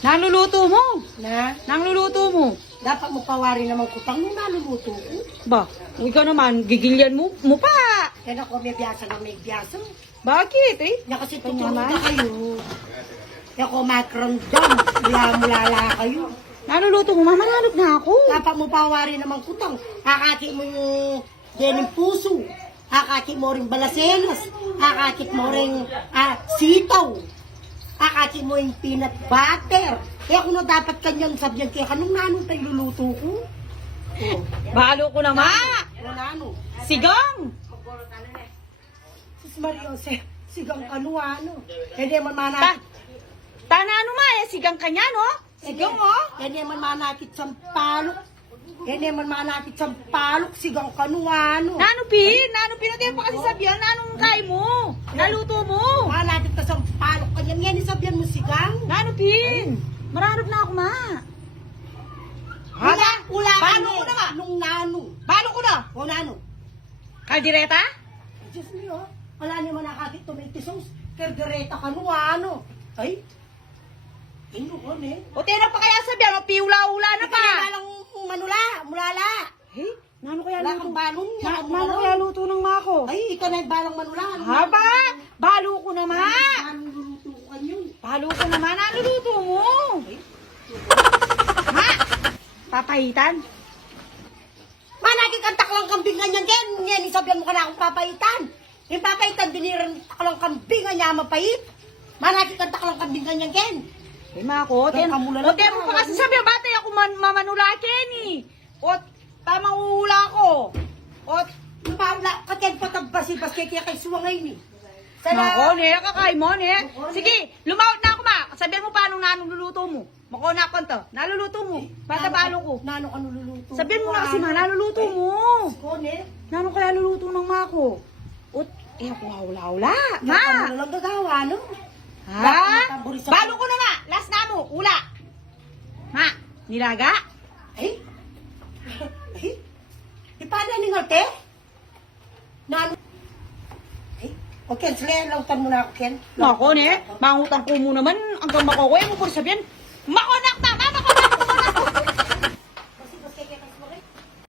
Naluluto mo. Na, Naluluto mo. dapat mo pawari naman kutang nung naluluto ko. Ba, ikaw naman, gigilyan mo pa. Kaya ako may biyasa na may biyasa. Bakit eh? Kaya kasi Kanya tutulog naman. na kayo. Kaya ako macrondam. Mula-mulala kayo. Naluluto mo, mamanalog na ako. Dapat mo pawari naman kutang. Kakakit mo yung dening puso. Kakakit mo rin balasenas. Kakakit mo rin sitaw. Kakakit mo yung peanut butter. Kaya kung na dapat kanyang sabyan kaya kanong nanong tayo luluto ko. Oh. Balo ko na ma. Ano? Sigang. Sus Mario, sigang kanuano. Hindi man Ta, manakit. tanano ma, sigang kanya no? Sigang mo. Hindi man manakit sa palok. Hindi man manakit sa palok, sigang kanuano. Nanupin, nanupin natin pa kasi sabihan, nanong kay mo. Naluto mo. Manakit ka sa palok. Kanya yan, sabihan mo sigang. Nanupin. Maranop na ako ma. Ula ka Balo ko na nga. Nung nano. Balo ko na. O nano. Kaldireta? Diyos niyo, wala naman nakakit tomato sauce. Kerdereta kanuano. Ay, ino ko ne. O tira pa kaya sabihan, piula-ula na Ika pa. na lang manula, mulala. Hey, nano kaya Wala luto? kang balong niya. Nano kaya luto ng mako? Ay, ikaw na yung balang manula. Haba, balo ko na ma. Anong luluto ko kanyo? Balo ko na ma, naluluto mo. Ma, papahitan. Managig ang taklang kambing ganyan din. Yan, isabihan mo ka na akong papaitan. Yung papaitan, biniran taklang kambing nga mapait. Managig ang taklang kambing ganyan din. Eh mako, ten, Kamula o lang ten mo pa kasi sabi, batay ako mamanulakin eh. O, tamang uhula ko. O, Paula, katyan patabasi-bas kaya kay suwangay ni. nako, ne, kakay mo, ne. Sige, lumawat na ako ma. Sabihan mo paano naluluto mo. Mako na to. Naluluto mo. Bata balo ko. Nano ka nululuto? Sabihan mo na kasi ma, naluluto mo. Kone, Nano kaya luluto ng mako? O, eh ako hawla-hawla. Ma! ano lang gagawa, no? Ha? Balo ko na nga. Last na mo. Ula. Ma, nilaga? Ay? Ay? Paano ni ngarte? Nano? Ay? Okay, sila lautan mo na ako, Ken. Nako, ne. Mangutang ko mo naman. Hanggang makukuha mo po sabihin. Makonak na